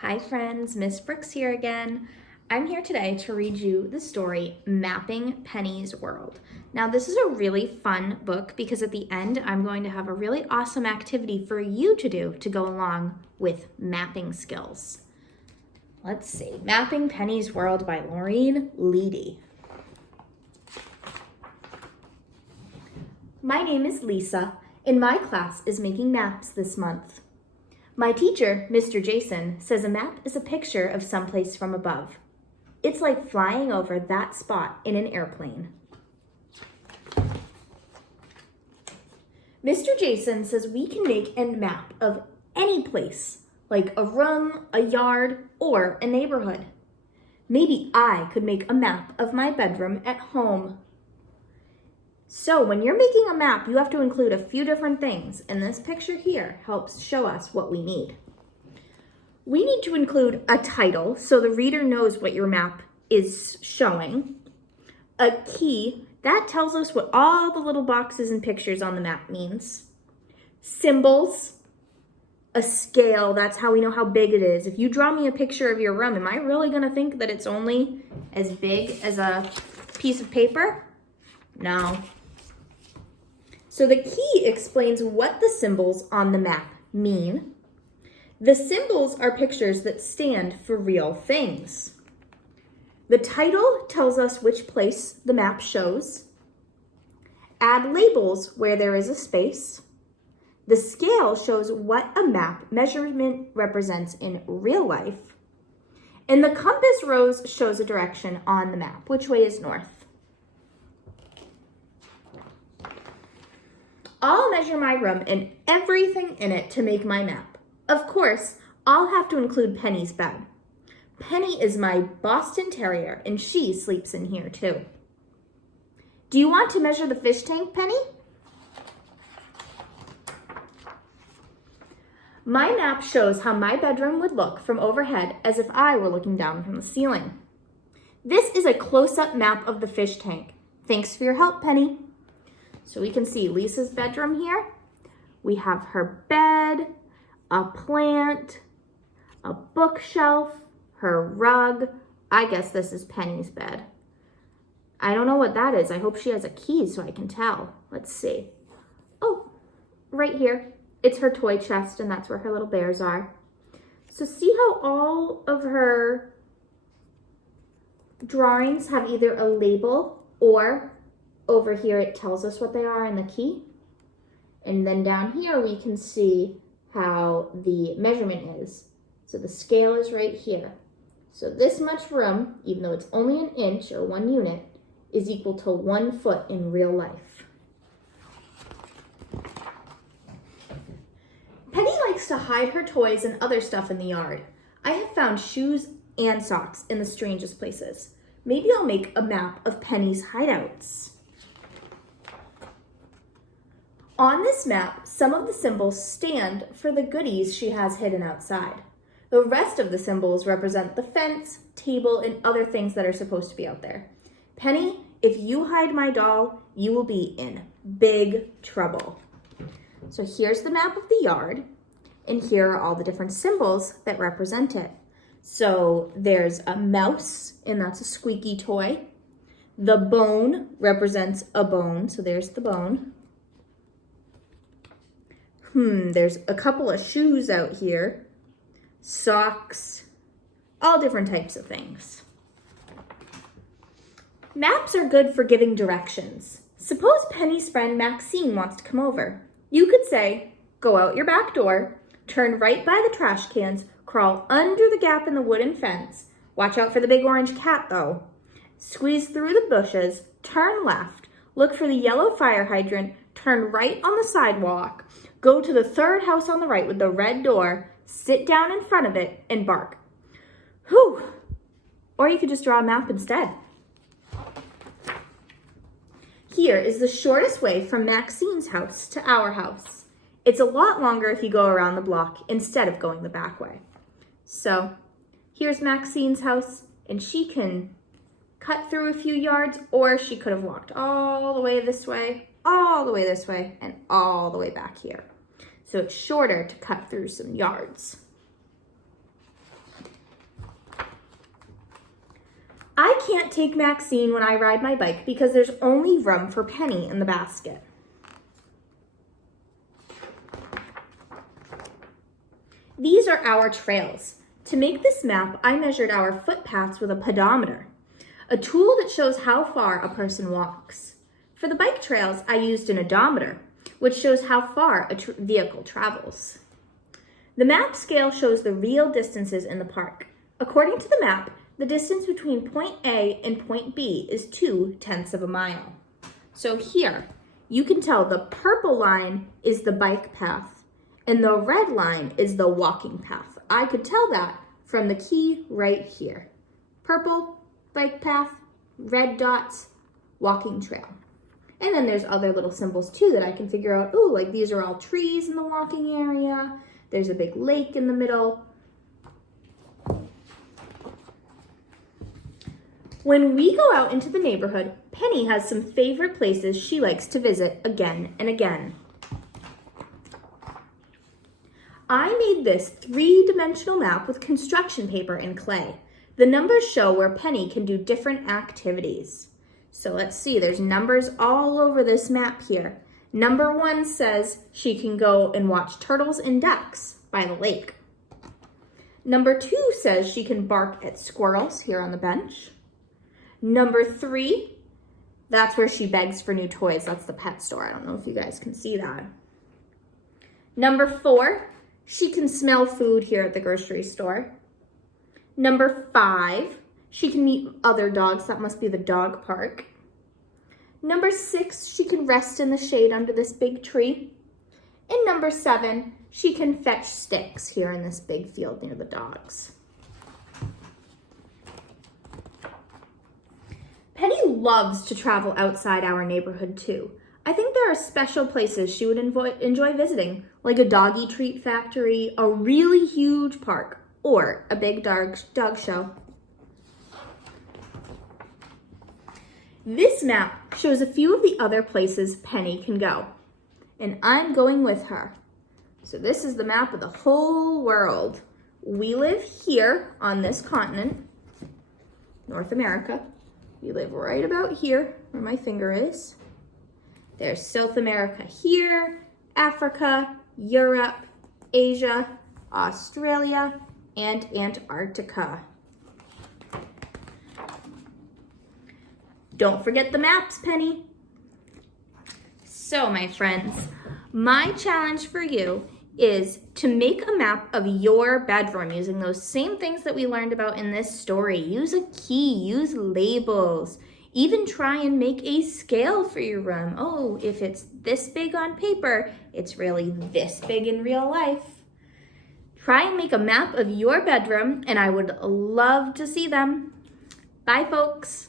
Hi friends, Miss Brooks here again. I'm here today to read you the story Mapping Penny's World. Now this is a really fun book because at the end I'm going to have a really awesome activity for you to do to go along with mapping skills. Let's see, Mapping Penny's World by Laureen Leedy. My name is Lisa, and my class is making maps this month. My teacher, Mr. Jason, says a map is a picture of someplace from above. It's like flying over that spot in an airplane. Mr. Jason says we can make a map of any place, like a room, a yard, or a neighborhood. Maybe I could make a map of my bedroom at home. So when you're making a map, you have to include a few different things, and this picture here helps show us what we need. We need to include a title so the reader knows what your map is showing, a key that tells us what all the little boxes and pictures on the map means, symbols, a scale, that's how we know how big it is. If you draw me a picture of your room, am I really going to think that it's only as big as a piece of paper? No. So the key explains what the symbols on the map mean. The symbols are pictures that stand for real things. The title tells us which place the map shows. Add labels where there is a space. The scale shows what a map measurement represents in real life. And the compass rose shows a direction on the map. Which way is north? I'll measure my room and everything in it to make my map. Of course, I'll have to include Penny's bed. Penny is my Boston Terrier, and she sleeps in here too. Do you want to measure the fish tank, Penny? My map shows how my bedroom would look from overhead as if I were looking down from the ceiling. This is a close-up map of the fish tank. Thanks for your help, Penny. So we can see Lisa's bedroom here. We have her bed, a plant, a bookshelf, her rug. I guess this is Penny's bed. I don't know what that is. I hope she has a key so I can tell. Let's see. Oh, right here. It's her toy chest, and that's where her little bears are. So see how all of her drawings have either a label or over here it tells us what they are in the key. And then down here we can see how the measurement is. So the scale is right here. So this much room, even though it's only an inch or 1 unit, is equal to 1 foot in real life. Penny likes to hide her toys and other stuff in the yard. I have found shoes and socks in the strangest places. Maybe I'll make a map of Penny's hideouts. On this map, some of the symbols stand for the goodies she has hidden outside. The rest of the symbols represent the fence, table, and other things that are supposed to be out there. Penny, if you hide my doll, you will be in big trouble. So here's the map of the yard, and here are all the different symbols that represent it. So there's a mouse, and that's a squeaky toy. The bone represents a bone, so there's the bone. There's a couple of shoes out here, socks, all different types of things. Maps are good for giving directions. Suppose Penny's friend Maxine wants to come over. You could say, go out your back door, turn right by the trash cans, crawl under the gap in the wooden fence. Watch out for the big orange cat though. Squeeze through the bushes, turn left, look for the yellow fire hydrant, turn right on the sidewalk, go to the third house on the right with the red door, sit down in front of it, and bark. Whew! Or you could just draw a map instead. Here is the shortest way from Maxine's house to our house. It's a lot longer if you go around the block instead of going the back way. So here's Maxine's house, and she can cut through a few yards, or she could have walked all the way this way, all the way this way, and all the way back here. So it's shorter to cut through some yards. I can't take Maxine when I ride my bike because there's only room for Penny in the basket. These are our trails. To make this map, I measured our footpaths with a pedometer, a tool that shows how far a person walks. For the bike trails, I used an odometer, which shows how far a vehicle travels. The map scale shows the real distances in the park. According to the map, the distance between point A and point B is 0.2 of a mile. So here, you can tell the purple line is the bike path, and the red line is the walking path. I could tell that from the key right here. Purple, bike path, red dots, walking trail. And then there's other little symbols too that I can figure out, ooh, like these are all trees in the walking area. There's a big lake in the middle. When we go out into the neighborhood, Penny has some favorite places she likes to visit again and again. I made this 3-dimensional map with construction paper and clay. The numbers show where Penny can do different activities. So let's see, there's numbers all over this map here. Number 1 says she can go and watch turtles and ducks by the lake. Number 2 says she can bark at squirrels here on the bench. Number 3, that's where she begs for new toys. That's the pet store. I don't know if you guys can see that. Number 4, she can smell food here at the grocery store. Number 5, she can meet other dogs. That must be the dog park. Number 6, she can rest in the shade under this big tree. And number 7, she can fetch sticks here in this big field near the dogs. Penny loves to travel outside our neighborhood too. I think there are special places she would enjoy visiting, like a doggy treat factory, a really huge park, or a big dog show. This map shows a few of the other places Penny can go, and I'm going with her. So this is the map of the whole world. We live here on this continent, North America. We live right about here where my finger is. There's South America here, Africa, Europe, Asia, Australia, and Antarctica. Don't forget the maps, Penny. So, my friends, my challenge for you is to make a map of your bedroom using those same things that we learned about in this story. Use a key, use labels, even try and make a scale for your room. Oh, if it's this big on paper, it's really this big in real life. Try and make a map of your bedroom, and I would love to see them. Bye, folks.